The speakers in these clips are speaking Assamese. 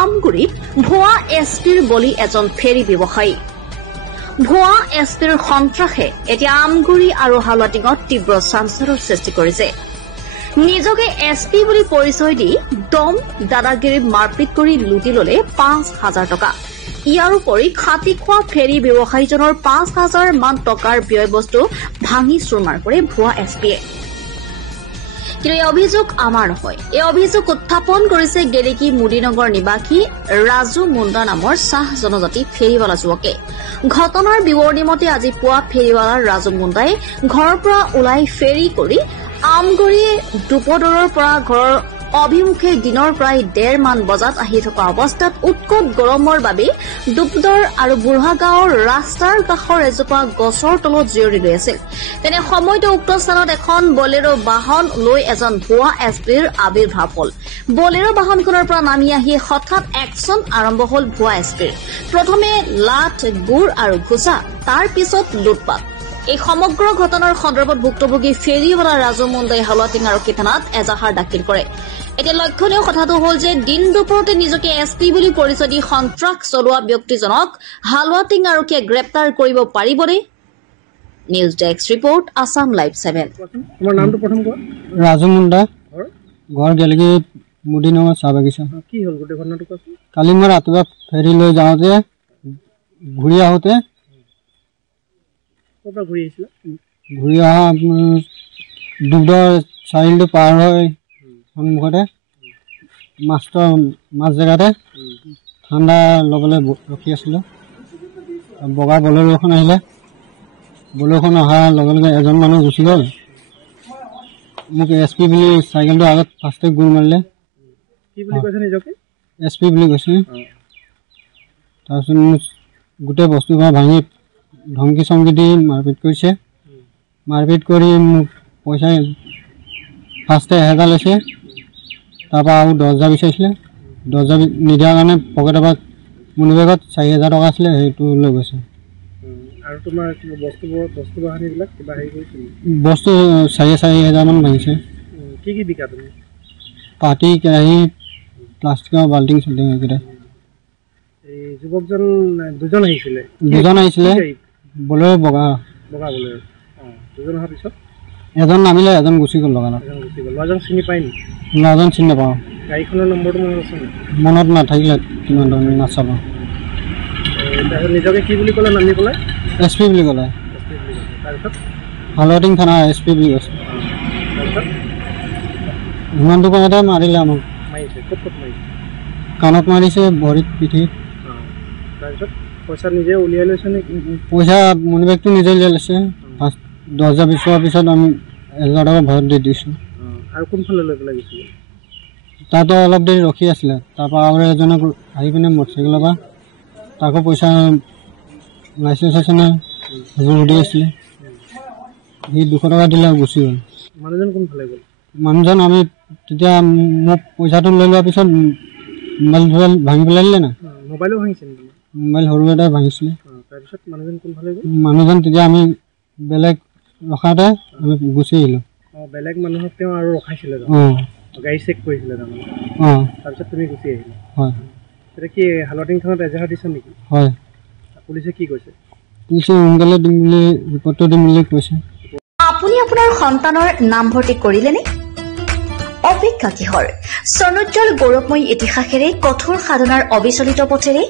আমগুৰিত ভুৱা এছপিৰ বলি এজন ফেৰী ব্যৱসায়ী। ভুৱা এছপিৰ সন্ত্ৰাসে এতিয়া আমগুৰি আৰু হালুৱাটিঙত তীব্ৰ চাঞ্চল্যৰ সৃষ্টি কৰিছে। নিজকে এছপি বুলি পৰিচয় দি দম দাদাগিৰি মাৰপিট কৰি লুটি ললে ৫,০০০ টকা। ইয়াৰ উপৰি খাটি খোৱা ফেৰী ব্যৱসায়ীজনৰ ৫,০০০ মান টকাৰ ব্যয়বস্তু ভাঙি চুৰমাৰ কৰে ভুৱা এছপিয়ে। কিন্তু এই অভিযোগ আমাৰ নহয়। এই অভিযোগ উত্থাপন কৰিছে গেলেকী মুদিনগৰ নিবাসী ৰাজু মুণ্ডা নামৰ চাহ জনজাতি ফেৰীৱালা যুৱকে। ঘটনাৰ বিৱৰণী মতে আজি পুৱা ফেৰীৱালা ৰাজু মুণ্ডাই ঘৰৰ পৰা ওলাই ফেৰী কৰি আমগুৰি দুপদৰৰ পৰা ঘৰৰ অভিমুখে দিনৰ প্ৰায় ১.৫ মান বজাত আহি থকা অৱস্থাত উৎকট গৰমৰ বাবে দুপদৰ আৰু বুঢ়াগাঁৱৰ ৰাস্তাৰ কাষৰ এজোপা গছৰ তলত জিৰণি লৈ আছিল। তেনে সময়তে উক্ত স্থানত এখন বলেৰো বাহন লৈ এজন ভুৱা এছপিৰ আৱিৰ্ভাৱ হল। বলেৰো বাহনখনৰ পৰা নামি আহি হঠাৎ একশ্যন আৰম্ভ হল ভুৱা এছপিৰ। প্ৰথমে লাঠ গুৰ আৰু ঘোচা, তাৰ পিছত লুটপাট। এই সমগ্ৰ ঘটনাৰ সন্দৰ্ভত ভুক্তভোগী ফেৰীৱালা ৰাজু মুণ্ডাই হালুৱাটিং আৰক্ষী থানাত এজাহাৰ দাখিল কৰে। এতিয়া লক্ষণীয় কথাটো হল যে দিন দুপৰতে নিজকে এছপি বুলি পৰিচয় দি সন্ত্ৰাস চলোৱা ব্যক্তিজনক হালুৱাটিং আৰক্ষীয়ে গ্ৰেপ্তাৰ কৰিব পাৰিবনে? News desk report, Assam live 7। তোমাৰ নামটো প্ৰথম কোৱা। ৰাজু মুণ্ডা, ঘৰ গেলেকী মুদিনগৰ চাহ বাগিচা। কি হ'ল গোটেই ঘটনাটো কোৱাচোন। কালি মই ৰাতিপুৱা ফেৰী লৈ যাওঁতে ঘূৰি আহোঁতে ঘূৰি অহা দুপদৰ চাৰিআলিটো পাৰ হৈ সন্মুখতে মাছ জেগাতে ঠাণ্ডা ল'বলৈ ৰখি আছিলোঁ। বগা বলেৰো এখন আহিলে। বলেৰোখন অহাৰ লগে লগে এজন মানুহ গুচি গ'ল। মোক এছপি বুলি চাইকেলটো আগত ফাৰ্ষ্টে গুৰ মাৰিলে। এছপি বুলি কৈছে। তাৰপিছত মোক গোটেই বস্তুবোৰ ভাঙি ধমকি চমকি দি মাৰপিট কৰিছে। মাৰপিট কৰি মোক পইচা ফাৰ্ষ্টে ১,০০০ লৈছে। তাৰপৰা আৰু ১০,০০০ বিচাৰিছিলে। ১০,০০০ নিদিয়াৰ কাৰণে পকেটৰ পৰা মনি বেগত ৪,০০০ টকা আছিলে, সেইটো লৈ গৈছে। বস্তু ৪,০০০ মান ভাঙিছে। পাতি, কেৰাহী, প্লাষ্টিকৰ বাল্টিং চাল্টিং এইকেইটা। দুজন আহিছিলে। বলেৰো বগা। এজন নামিলে, এজন গুচি গ'ল। ল'ৰাজন চিনি নাপাওঁ। গাড়ীখনৰ নম্বৰটো মনত নাথাকিলে কিমান ধৰণৰ নাচাব। নিজকে কি বুলি ক'লে নামি পেলাই? এছপি বুলি ক'লে। হালুৱাটিং থানা এছপি বুলি কৈছে। সিমানটো কমতে মাৰিলে আমাক। কাণত মাৰিছে, ভৰিত, পিঠিত। পইচা নিজে উলিয়াই লৈছে নেকি? পইচা মনি বেগটো নিজে উলিয়াই লৈছে। ১০,০০০ বিচৰাৰ পিছত আমি ১,০০০ টকা ভৰত দি দিছোঁ। আৰু কোনফালে লৈ পেলাই গৈছিলে? তাতো অলপ দেৰি ৰখি আছিলে। তাৰপৰা আৰু এজনক আহি পিনে মটৰচাইকেলৰ পৰা তাকো পইচা লাইচেঞ্চ আছে নাই সেইবোৰ সুধি আছিলে। সি ২০০ টকা দিলে আৰু গুচি গ'ল। মানুহজন কোনফালে গ'ল? মানুহজন আমি তেতিয়া মোক পইচাটো লৈ লোৱাৰ পিছত মোবাইল ভাঙি পেলাই দিলে না। মোবাইলো ভাঙিছে নেকি? মোবাইল সৰু এটা ভাঙিছিলে। তাৰপিছত মানুহজন কোনফালে গ'ল? মানুহজন তেতিয়া আমি বেলেগ ৰখাওঁতে আমি গুচি আহিলোঁ। বেলেগ মানুহক তেওঁ আৰু ৰখাইছিলে? গাড়ী চেক কৰিছিলে তাৰমানে? তাৰপিছত তুমি গুচি আহিলা? হয়। এতিয়া কি হালুৱাটিং থানাত এজাহাৰ দিছা নেকি? হয়। পুলিচে কি কৈছে? পুলিচে সোনকালে দিম বুলি ৰিপৰ্টটো দিম বুলি কৈছে। আপুনি আপোনাৰ সন্তানৰ নামভৰ্তি কৰিলেনে? অপেক্ষা কিহৰ? স্বৰ্ণোজ্জ্বল গৌৰৱময়ী ইতিহাসেৰে কঠোৰ সাধনাৰ অবিচলিত পথেৰে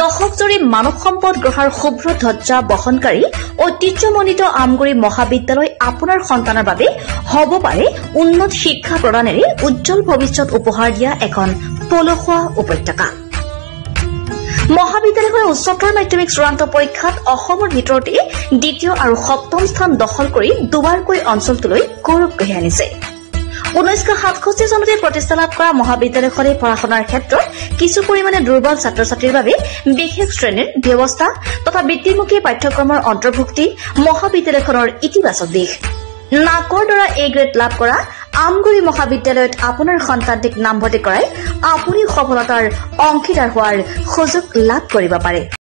দশকজুৰি মানৱ সম্পদ গঢ়াৰ শুভ্ৰ ধ্বজা বহনকাৰী ঐতিহ্যমণ্ডিত আমগুৰি মহাবিদ্যালয় আপোনাৰ সন্তানৰ বাবে হ'ব পাৰে উন্নত শিক্ষা প্ৰদানেৰে উজ্জ্বল ভৱিষ্যত উপহাৰ দিয়া এখন পলসুৱা উপত্যকা। মহাবিদ্যালয়খনে উচ্চতৰ মাধ্যমিক চূড়ান্ত পৰীক্ষাত অসমৰ ভিতৰতে দ্বিতীয় আৰু সপ্তম স্থান দখল কৰি দুবাৰকৈ অঞ্চলটোলৈ গৌৰৱ কঢ়িয়াই আনিছে। ১৯৬৭ চনতে প্ৰতিষ্ঠা লাভ কৰা মহাবিদ্যালয়খনে পঢ়া শুনাৰ ক্ষেত্ৰত কিছু পৰিমাণে দুৰ্বল ছাত্ৰ ছাত্ৰীৰ বাবে বিশেষ শ্ৰেণীৰ ব্যৱস্থা তথা বৃত্তিমুখী পাঠ্যক্ৰমৰ অন্তৰ্ভুক্তি মহাবিদ্যালয়খনৰ ইতিবাচক দিশ। নাকৰ দ্বাৰা এ গ্ৰেড লাভ কৰা আমগুৰি মহাবিদ্যালয়ত আপোনাৰ সন্তানটিক নামভৰ্তি কৰাই আপুনি সফলতাৰ অংশীদাৰ হোৱাৰ সুযোগ লাভ কৰিব পাৰে।